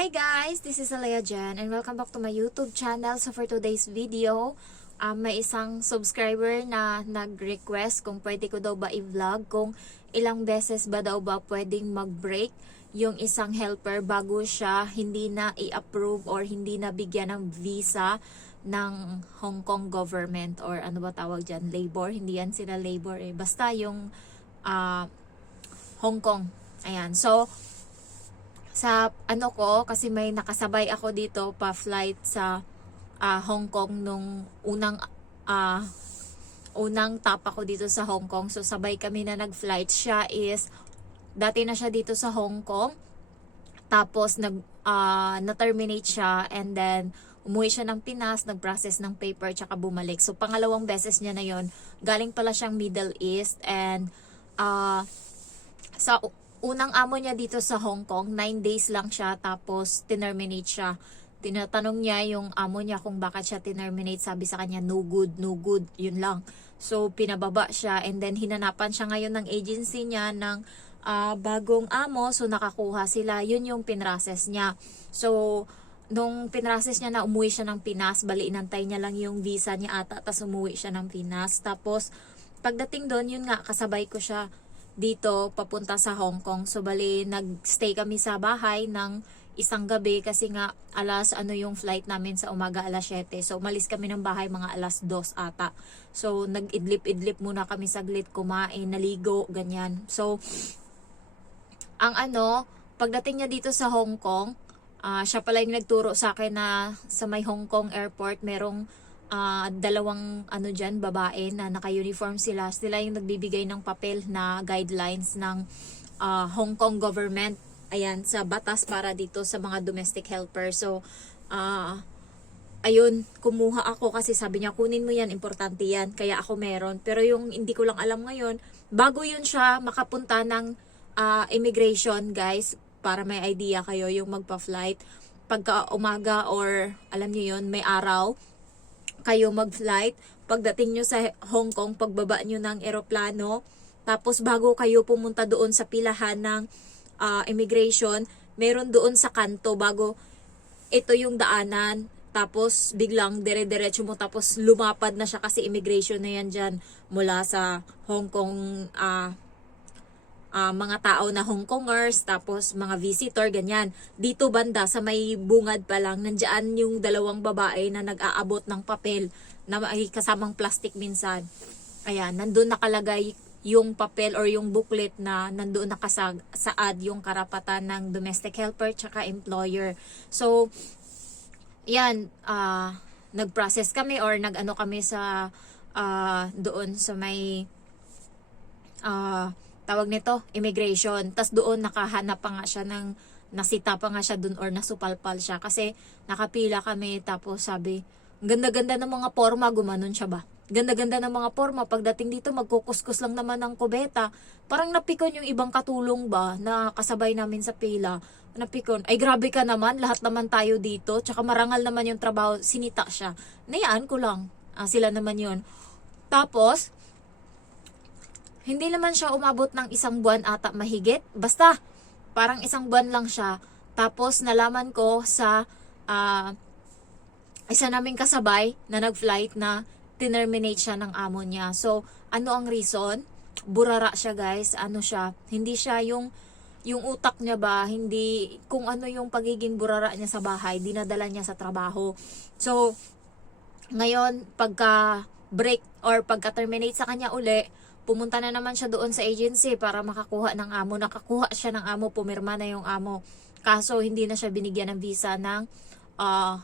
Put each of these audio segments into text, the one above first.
Hi guys, this is Alea Jen and welcome back to my YouTube channel. So for today's video, may isang subscriber na nag-request kung pwede ko daw ba i-vlog kung ilang beses ba daw ba pwedeng mag-break yung isang helper bago siya hindi na i-approve or hindi na bigyan ng visa ng Hong Kong government or ano ba tawag dyan, labor. Hindi yan sila labor eh. Basta yung Hong Kong. Ayan, so sa ano ko, kasi may nakasabay ako dito pa flight sa Hong Kong nung unang tap ako dito sa Hong Kong. So sabay kami na nag-flight. Siya is dati na siya dito sa Hong Kong. Tapos na-terminate siya and then umuwi siya ng Pinas, nag-process ng paper tsaka bumalik. So pangalawang beses niya na yon. Galing pala siyang Middle East and sa unang amo niya dito sa Hong Kong, 9 days lang siya tapos tinerminate siya. Tinatanong niya yung amo niya kung bakit siya tinerminate. Sabi sa kanya, no good, yun lang. So pinababa siya and then hinanapan siya ngayon ng agency niya ng bagong amo. So nakakuha sila, yun yung pinrocess niya. So nung pinrocess niya na umuwi siya ng Pinas, bali inantay niya lang yung visa niya ata, tapos umuwi siya ng Pinas. Tapos pagdating doon, yun nga, kasabay ko siya dito papunta sa Hong Kong. So bali nagstay kami sa bahay ng isang gabi kasi nga yung flight namin sa umaga 7. So umalis kami ng bahay mga 2 ata. So nag-idlip-idlip muna kami saglit, kumain, naligo, ganyan. So pagdating niya dito sa Hong Kong, siya pala yung nagturo sa akin na sa may Hong Kong airport merong dalawang dyan, babae na naka-uniform sila. Sila yung nagbibigay ng papel na guidelines ng Hong Kong government. Ayan, sa batas para dito sa mga domestic helper. So, ayun, kumuha ako kasi sabi niya, kunin mo yan, importante yan. Kaya ako meron. Pero yung hindi ko lang alam ngayon, bago yun siya makapunta ng immigration, guys, para may idea kayo, yung magpa-flight. Pagka umaga or alam niyo yun, may araw, kayo mag-flight, pagdating nyo sa Hong Kong, pagbaba nyo ng eroplano, tapos bago kayo pumunta doon sa pilahan ng immigration, meron doon sa kanto, bago ito yung daanan, tapos biglang dire-diretso mo, tapos lumapad na siya kasi immigration na yan dyan, mula sa Hong Kong, mga tao na Hong Kongers, tapos mga visitor, ganyan. Dito banda, sa may bungad pa lang, nandiyan yung dalawang babae na nag-aabot ng papel na may kasamang plastic minsan. Ayan, nandun nakalagay yung papel or yung booklet na nandun nakasaad yung karapatan ng domestic helper tsaka employer. So, yan, nag-process kami or nag-ano kami sa doon sa may tawag nito, immigration. Tas doon nakahanap pa nga siya ng, nasita pa nga siya doon or nasupalpal siya. Kasi nakapila kami tapos sabi, ganda-ganda ng mga forma, gumanon siya ba? Ganda-ganda ng mga forma. Pagdating dito, magkukuskus lang naman ng kubeta. Parang napikon yung ibang katulong ba na kasabay namin sa pila. Napikon, ay grabe ka naman, lahat naman tayo dito. Tsaka marangal naman yung trabaho, sinita siya. Nayaan ko lang. Sila naman yun. Tapos, hindi naman siya umabot ng 1 buwan ata mahigit. Basta, parang 1 buwan lang siya. Tapos, nalaman ko sa isa naming kasabay na nag-flight na tinerminate siya ng amo niya. So, ano ang reason? Burara siya, guys. Ano siya? Hindi siya yung utak niya ba, hindi, kung ano yung pagiging burara niya sa bahay, dinadala niya sa trabaho. So, ngayon, pagka break or pagka terminate sa kanya uli, pumunta na naman siya doon sa agency para makakuha ng amo. Nakakuha siya ng amo, pumirma na yung amo. Kaso hindi na siya binigyan ng visa ng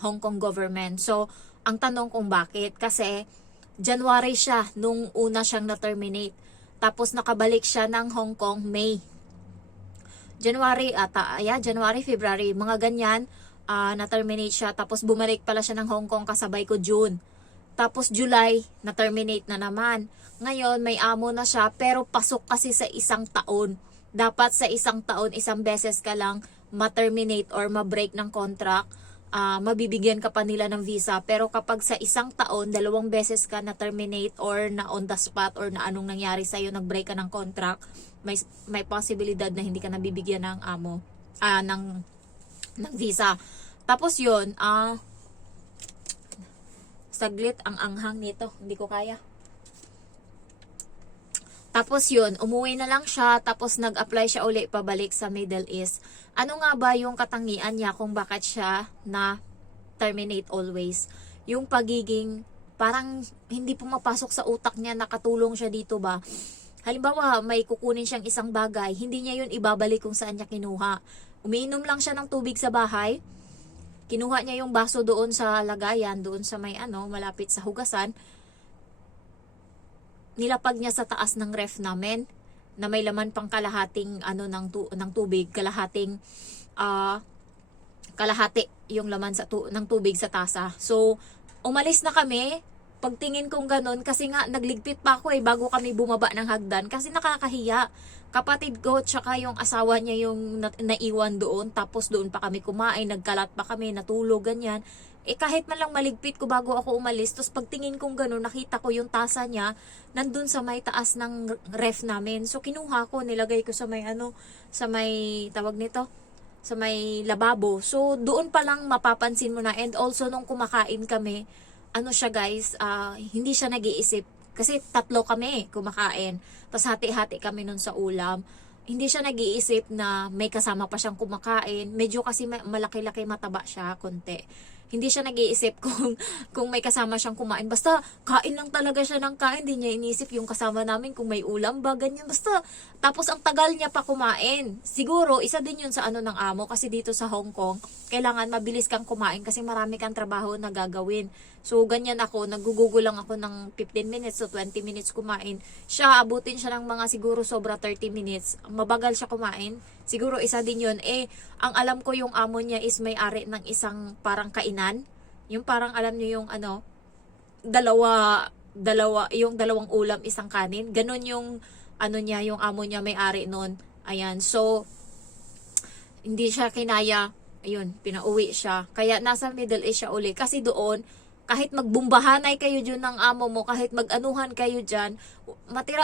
Hong Kong government. So, ang tanong kung bakit? Kasi January siya nung una siyang na-terminate. Tapos nakabalik siya ng Hong Kong May. January, February, mga ganyan, na-terminate siya. Tapos bumalik pala siya ng Hong Kong kasabay ko June. Tapos July, na-terminate na naman. Ngayon, may amo na siya, pero pasok kasi sa 1 taon. Dapat sa 1 taon, 1 beses ka lang ma-terminate or ma-break ng contract, mabibigyan ka pa nila ng visa. Pero kapag sa 1 taon, 2 beses ka na-terminate or na on the spot or na anong nangyari sa'yo, nag-break ka ng contract, may posibilidad na hindi ka nabibigyan ng amo, ng ng visa. Tapos yun, saglit ang anghang nito, hindi ko kaya. Tapos yun, umuwi na lang siya, tapos nag-apply siya uli pabalik sa Middle East. Ano nga ba yung katangian niya kung bakit siya na terminate always? Yung pagiging, parang hindi pumapasok sa utak niya, nakatulong siya dito ba? Halimbawa, may kukunin siyang isang bagay, hindi niya yun ibabalik kung saan niya kinuha. Umiinom lang siya ng tubig sa bahay, kinuha niya yung baso doon sa lagayan, doon sa may malapit sa hugasan, nilapag niya sa taas ng ref namin na may laman pang kalahating ng tubig, kalahati yung laman ng tubig sa tasa. So umalis na kami. Pagtingin kong ganun, kasi nga nagligpit pa ako bago kami bumaba ng hagdan kasi nakakahiya. Kapatid ko tsaka yung asawa niya yung naiwan doon, tapos doon pa kami kumain, nagkalat pa kami, natulog, ganyan. Kahit man lang maligpit ko bago ako umalis, tapos pagtingin kong gano'n, nakita ko yung tasa niya nandun sa may taas ng ref namin. So kinuha ko, nilagay ko sa may sa may tawag nito, sa may lababo. So doon pa lang mapapansin mo na. And also nung kumakain kami, siya guys, hindi siya nag-iisip. Kasi 3 kami kumakain. Tapos hati-hati kami nun sa ulam. Hindi siya nag-iisip na may kasama pa siyang kumakain. Medyo kasi malaki-laki, mataba siya, konti. Hindi siya nag-iisip kung may kasama siyang kumain. Basta kain lang talaga siya ng kain. Hindi niya iniisip yung kasama namin kung may ulam ba, ganyan. Basta, tapos ang tagal niya pa kumain. Siguro, isa din yun sa ng amo. Kasi dito sa Hong Kong, kailangan mabilis kang kumain kasi marami kang trabaho na gagawin. So, ganyan ako. Nagugugo lang ako ng 15 minutes to 20 minutes kumain. Siya, abutin siya ng mga siguro sobra 30 minutes. Mabagal siya kumain. Siguro isa din yun. Ang alam ko yung amo niya is may-ari ng isang parang kainan. Yung parang alam niyo yung yung dalawang ulam, isang kanin. Ganon yung niya, yung amo niya may-ari nun. Ayan. So, hindi siya kinaya. Ayun, pinauwi siya. Kaya nasa Middle East siya uli. Kasi doon, kahit magbumbahanay kayo dyan ng amo mo, kahit mag-anuhan kayo dyan,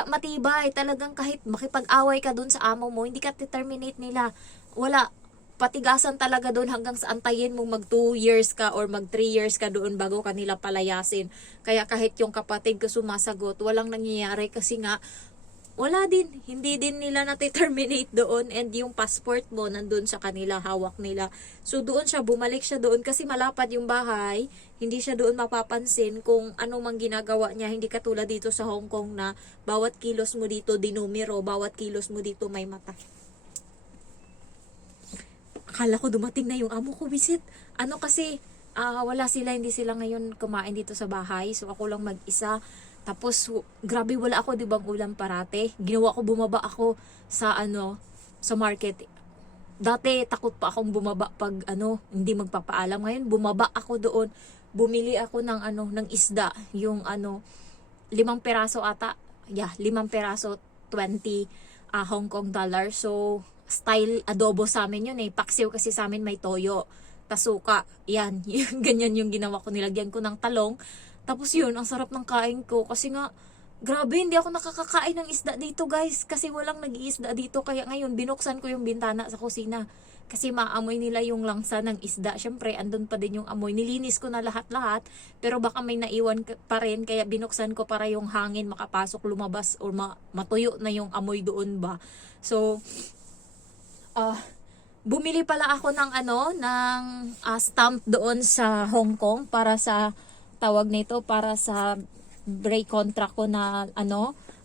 matibay talagang. Kahit makipag-away ka dun sa amo mo, hindi ka terminate nila. Wala, patigasan talaga dun hanggang sa antayin mo mag 2 years ka or mag 3 years ka doon bago kanila palayasin. Kaya kahit yung kapatid ko sumasagot, walang nangyayari kasi nga wala din, hindi din nila na-terminate doon, and yung passport mo nandun sa kanila, hawak nila. So doon siya, bumalik siya doon kasi malapad yung bahay, hindi siya doon mapapansin kung ano mang ginagawa niya. Hindi katulad dito sa Hong Kong na bawat kilos mo dito dinumero, bawat kilos mo dito may mata. Akala ko dumating na yung amo ko, visit. Kasi wala sila, hindi sila ngayon kumain dito sa bahay, so ako lang mag-isa. Tapos, grabe, wala ako, di bang ulam parate. Ginawa ko, bumaba ako sa sa market. Dati, takot pa akong bumaba pag hindi magpapaalam. Ngayon, bumaba ako doon. Bumili ako ng ng isda. Yung 5 peraso ata. Yeah, 5 peraso, 20 Hong Kong dollar. So, style adobo sa amin yun Paksiw kasi sa amin may toyo. Tasuka. Yan. Ganyan yung ginawa ko. Nilagyan ko ng talong. Tapos yun, ang sarap ng kain ko. Kasi nga, grabe, hindi ako nakakakain ng isda dito guys. Kasi walang nag-iisda dito. Kaya ngayon, binuksan ko yung bintana sa kusina. Kasi maamoy nila yung langsa ng isda. Syempre, andun pa din yung amoy. Nilinis ko na lahat-lahat. Pero baka may naiwan pa rin. Kaya binuksan ko para yung hangin makapasok, lumabas, or matuyo na yung amoy doon ba. So, bumili pala ako ng stamp doon sa Hong Kong para sa tawag nito, para sa break contract ko na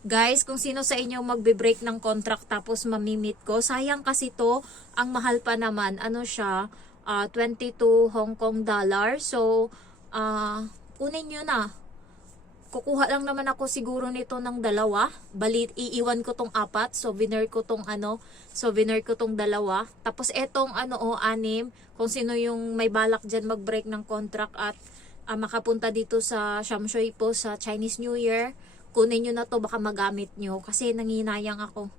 guys, kung sino sa inyo magbe-break ng contract tapos mamimit ko, sayang kasi to, ang mahal pa naman, siya 22 Hong Kong dollar. So kunin nyo na, kukuha lang naman ako siguro nito ng 2, balit iiwan ko tong 4, souvenir ko tong 2. Tapos etong 6, kung sino yung may balak dyan mag-break ng contract at makapunta dito sa Shamshui po sa Chinese New Year, kunin nyo na to, baka magamit nyo kasi nanginayang ako.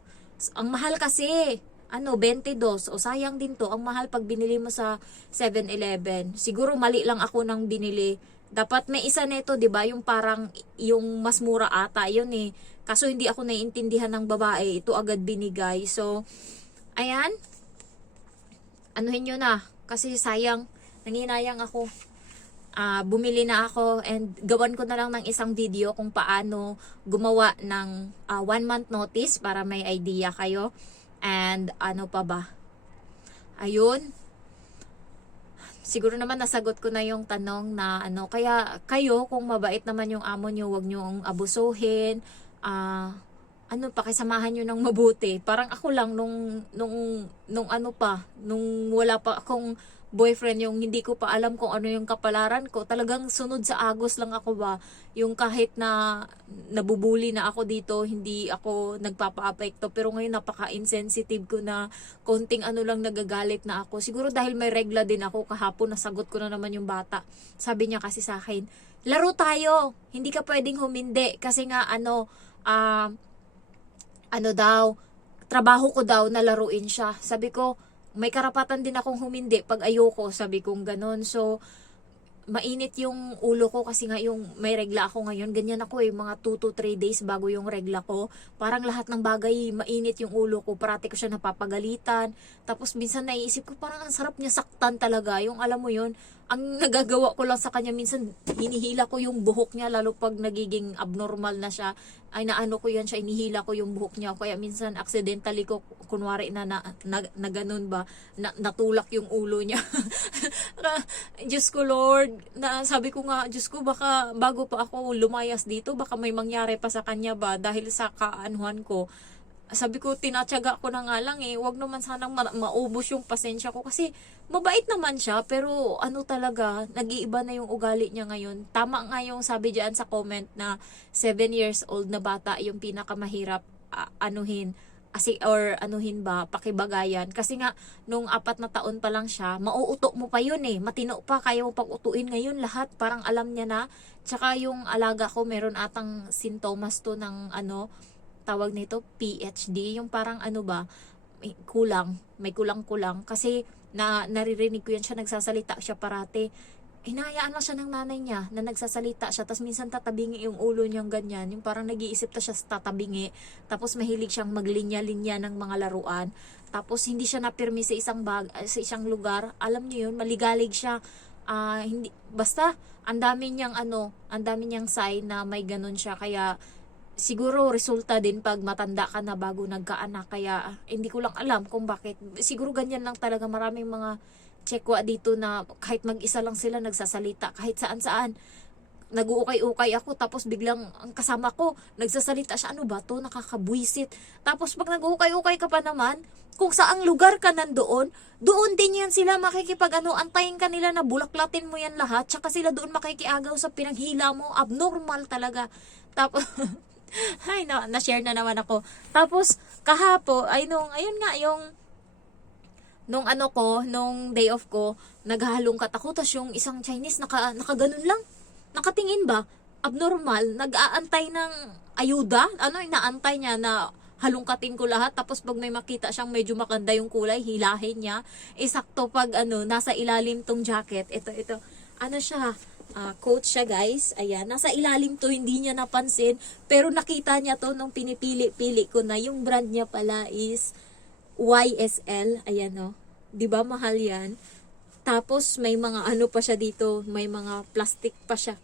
Ang mahal kasi 22, o sayang din to, ang mahal pag binili mo sa 7-Eleven. Siguro mali lang ako nang binili. Dapat may isa nito, 'di ba? Yung parang yung mas mura ata 'yun Kaso hindi ako naiintindihan ng babae, ito agad binigay. So ayan. Anuhin nyo na. Kasi sayang, nanginayang ako. Bumili na ako and gawan ko na lang ng isang video kung paano gumawa ng 1 month notice para may idea kayo. And ano pa ba? Ayun. Siguro naman nasagot ko na yung tanong na ano. Kaya kayo, kung mabait naman yung amo nyo, wag nyong abusuhin. Pakisamahan nyo ng mabuti. Parang ako lang nung wala pa akong boyfriend, yung hindi ko pa alam kung ano yung kapalaran ko, talagang sunod sa agos lang ako ba, yung kahit na nabubuli na ako dito, hindi ako nagpapa-apekto, pero ngayon napaka-insensitive ko na konting ano lang nagagalit na ako. Siguro dahil may regla din ako, kahapon nasagot ko na naman yung bata. Sabi niya kasi sa akin, laro tayo, hindi ka pwedeng humindi, kasi nga trabaho ko daw na laruin siya. Sabi ko, may karapatan din akong humindi pag ayoko, sabi kong ganun. So, mainit yung ulo ko kasi nga yung may regla ako ngayon. Ganyan ako mga 2 to 3 days bago yung regla ko. Parang lahat ng bagay, mainit yung ulo ko. Parati ko siya napapagalitan. Tapos minsan naiisip ko, parang ang sarap niya saktan talaga. Yung alam mo yun, ang nagagawa ko lang sa kanya, minsan hinihila ko yung buhok niya, lalo pag nagiging abnormal na siya, ay naano ko yan siya, hinihila ko yung buhok niya. Kaya minsan accidentally ko, kunwari na ganun ba, natulak yung ulo niya. Diyos ko Lord, sabi ko nga, Diyos ko, baka bago pa ako lumayas dito, baka may mangyari pa sa kanya ba dahil sa kaanuhan ko. Sabi ko, tinatyaga ko na nga lang wag naman sanang maubos yung pasensya ko kasi mabait naman siya, pero ano talaga, nag-iiba na yung ugali niya ngayon. Tama nga yung sabi diyan sa comment na 7 years old na bata yung pinakamahirap pakibagayan. Kasi nga, nung 4 na taon pa lang siya, mauuto mo pa yun matino pa, kaya mo pag-utuin ngayon lahat, parang alam niya na. Tsaka yung alaga ko, meron atang sintomas to ng tawag nito, PhD, yung parang may kulang kasi naririnig ko yan siya, nagsasalita siya parate. Hinahayaan lang siya ng nanay niya na nagsasalita siya, tapos minsan tatabingi yung ulo niyang ganyan, yung parang nag-iisip siya sa tatabingi, tapos mahilig siyang maglinya-linya ng mga laruan, tapos hindi siya napirmi sa sa isang lugar, alam niyo yun, maligalig siya. Hindi, basta ang dami niyang sign na may ganun siya, kaya siguro resulta din pag matanda ka na bago nagkaanak, kaya hindi ko lang alam kung bakit. Siguro ganyan lang talaga, maraming mga tsekwa dito na kahit mag-isa lang sila nagsasalita, kahit saan-saan. Nag-uukay-ukay ako, tapos biglang ang kasama ko, nagsasalita siya, ano ba to, nakakabwisit. Tapos pag nag-uukay-ukay ka pa naman, kung saang lugar ka nandoon, doon din yan sila antayin ka nila na bulaklatin mo yan lahat, tsaka sila doon makikiagaw sa pinaghila mo, abnormal talaga. Tapos, na-share na naman ako. Tapos, kahapon, nung day off ko, naghahalongkat ako, tas yung isang Chinese, nakaganon lang. Nakatingin ba? Abnormal. Nag-aantay ng ayuda. Inaantay niya na halongkatin ko lahat. Tapos pag may makita siyang medyo makanda yung kulay, hilahin niya. Sakto pag nasa ilalim tong jacket. Ito. Siya? Coat siya guys. Ayan. Nasa ilalim to, hindi niya napansin. Pero nakita niya to nung pinipili-pili ko na. Yung brand niya pala is YSL. Ayan 'di ba mahal yan? Tapos may mga pa siya dito, may mga plastic pa siya.